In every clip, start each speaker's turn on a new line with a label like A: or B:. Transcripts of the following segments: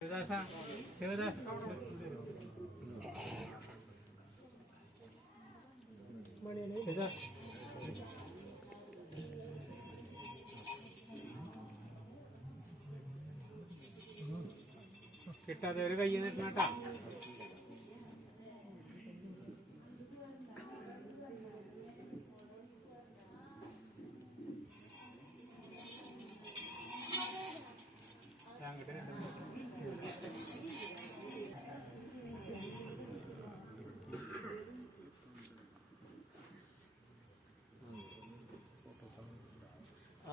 A: ശിവദാസ കിട്ടാതെ ഒരു കയ്യിൽ നിന്നിട്ടാ
B: ആ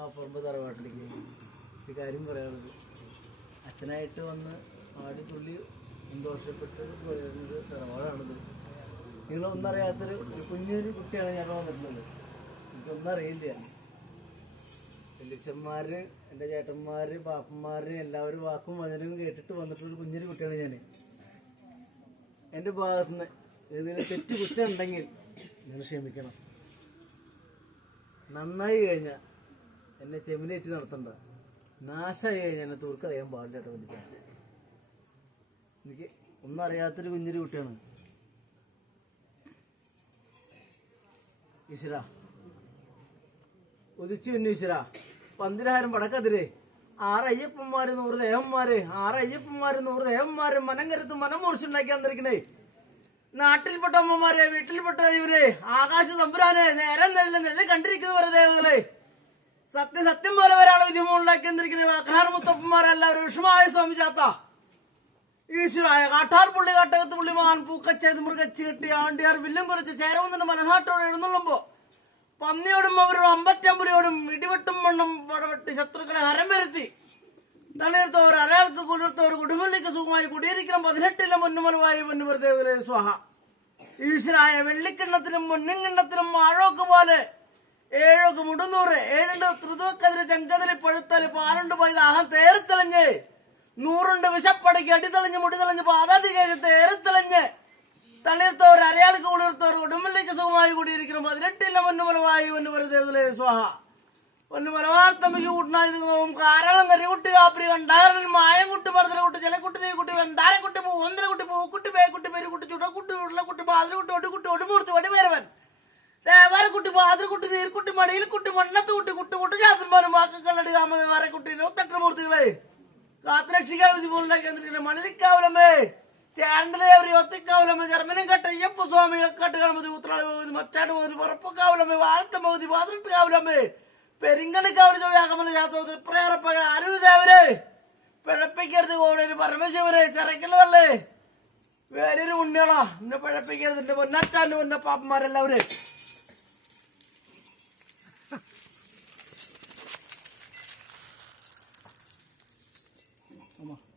B: പറമ്പ് തറവാട്ടിലേക്ക്. ഒരു കാര്യം പറയാനുള്ളത്. അച്ഛനായിട്ട് വന്ന് ആടി തുള്ളി സന്തോഷപ്പെട്ട് പോയിരുന്നത് തറവാടാണത്. നിങ്ങളൊന്നറിയാത്തൊരു കുഞ്ഞൊരു കുട്ടിയാണ് ഞങ്ങൾ വന്നിട്ടുള്ളത്. എനിക്കൊന്നും അറിയില്ല വലിയച്ഛന്മാര് എന്റെ ചേട്ടന്മാര് പാപ്പന്മാര് എല്ലാവരും വാക്കും വചനവും കേട്ടിട്ട് വന്നിട്ടുള്ളൊരു കുഞ്ഞൊരു കുട്ടിയാണ് ഞാൻ എന്റെ ഭാഗത്തുനിന്ന് ഏതെങ്കിലും തെറ്റ് കുറ്റം ഉണ്ടെങ്കിൽ നിങ്ങൾ ക്ഷമിക്കണം. നന്നായി കഴിഞ്ഞാൽ എന്നെ ചെമിനേറ്റ് നടത്തണ്ട. നാശമായി ഞാൻ എന്നെ തൂർക്കറിയാൻ പാടില്ല കേട്ടോ എനിക്ക് ഒന്നും അറിയാത്തൊരു കുഞ്ഞൊരു കുട്ടിയാണ്. ഈശ്വര. ഉദിച്ചു പിന്നെ ഈശ്വര. പന്തിരായിരം പടക്കതിരെ. ആറ് അയ്യപ്പന്മാര് നൂറ് ദേവന്മാര്. ആറ് അയ്യപ്പന്മാര് നൂറ് ദേവന്മാര്. മനം കരുത്ത് മനം മുറിച്ചുണ്ടാക്കി തന്നിരിക്കണേ. നാട്ടിൽപ്പെട്ട അമ്മമാരെ വീട്ടിൽപ്പെട്ട ഇവരെ ആകാശ തമ്പുരാനെ നേരം നെല്ല് നെല്ല് കണ്ടിരിക്കുന്ന ദേവങ്ങളെ സത്യം സത്യം പോലെ ഒരാളെ വിധിമുണ്ടാക്കി വന്നിരിക്കുന്ന അക്രാർ മുത്തപ്പന്മാരെല്ലാവരും വിഷമായ സ്വാമി ചാത്ത. ഈശ്വരായ കാട്ടാർ പുള്ളി കാട്ടകത്ത് പുള്ളി മാൻ പൂക്കച്ചത് മൃഗച്ച് കെട്ടി ആണ്ടിയാർ വില്ലും കുറച്ച് ചേരവുന്നതിന്റെ മനസാട്ടോടെ എഴുന്നള്ളുമ്പോ. പന്നിയോടും അവരോട് അമ്പറ്റമ്പുരിയോടും ഇടിവെട്ടും മണ്ണും പടവെട്ടി ശത്രുക്കളെ ഹരം വരുത്തി. തണിയെടുത്തവർ അരയാൾക്ക് കുലർത്തവർ കുടുംബലിക്ക് സുഖമായി കുടിയിരിക്കണം. പതിനെട്ടിലെ മുന്നുമലവായി മുന്നുമൃദേവരെ സ്വാഹ. ഈശ്വരായ വെള്ളിക്കിണ്ണത്തിനും മുന്നിങ്ങിണ്ണത്തിനും ആഴോക്ക് പോലെ മുടുന്നൂറ് ഏഴുണ്ട് ത്രിതുവക്കതിര് ചെങ്കതിൽ പഴുത്തൽ പാലുണ്ട് പോയി ദാഹം തേറിത്തെളിഞ്ഞ്. നൂറുണ്ട് വിശപ്പടക്കി അടിതെളിഞ്ഞ് മുടിതെളിഞ്ഞ് പാതാതികേശത്ത് തേറിത്തെളിഞ്ഞ്. തളിർത്തവർ അരയാൾക്ക് കുളിർത്തോർ ഉടുമ്പിലേക്ക് സുഖമായി കുടിയിരിക്കണം പതിനെട്ടിലെ മുന്നുമലവായി മുന്നുപുരദേവരെ സ്വാഹ. ഒന്ന് മലവാർത്തമ്മയ്ക്ക് കൂട്ടിനായും കാരണം കരികുട്ടി കാപ്പി കണ്ടാറിൽ മായംകുട്ടി കുട്ടി മറുതല കുട്ടി ജലക്കുട്ടി തീക്കുട്ടി വെന്താരക്കുട്ടി പൂ ഒന്നര കുട്ടി പൂക്കുട്ടി പേക്കുട്ടി പെരുകുട്ടി ചുടക്കുട്ടി ഉരുളക്കുട്ടി പാതിരക്കുട്ടി ഒടിക്കുട്ടി ഒടിമൂർത്തി വടിവേരവൻ പാതിരക്കുട്ടി നീർക്കുട്ടി മടിയിൽ കുട്ടി മണ്ണത്ത് കുട്ടി കുട്ടി കുട്ടി ചാത്തന്മാരും വാക്കുകളടി കാമതി വരക്കുട്ടി ഇരുപത്തെട്ട് കാത്തുരക്ഷിക്കാൻ വിധിമുണ്ടാക്കി വന്നിരിക്കുന്ന മണിലിക്കാവലമ്മേ ചേരന്തലേ ഒത്തിക്കാവലമ്മ ജർമ്മനും കട്ട അയ്യപ്പ സ്വാമികളെ കട്ട് കാണുമ്പോൾ ഉത്രാളി മച്ചാട് പോകുന്നത് പുറപ്പക്കാവലമ്മേ വാഴത്ത പോകുന്നത് പാതിരിട്ട് കാവലമ്മേ പെരിങ്കണിക്കാവൽ ചോദിയാക്കമ്മ ശാസ്ത്രത്തിൽ പ്രേറപ്പക അരുദേവരെ പിഴപ്പിക്കരുത് കോടൊരു പരമശിവരെ. ചിറക്കുന്നതല്ലേ വേലൊരു ഉണ്ണികളാ എന്നെ പിഴപ്പിക്കരുത്. എന്റെ പൊന്നച്ചാന്റെ പൊന്ന Au revoir.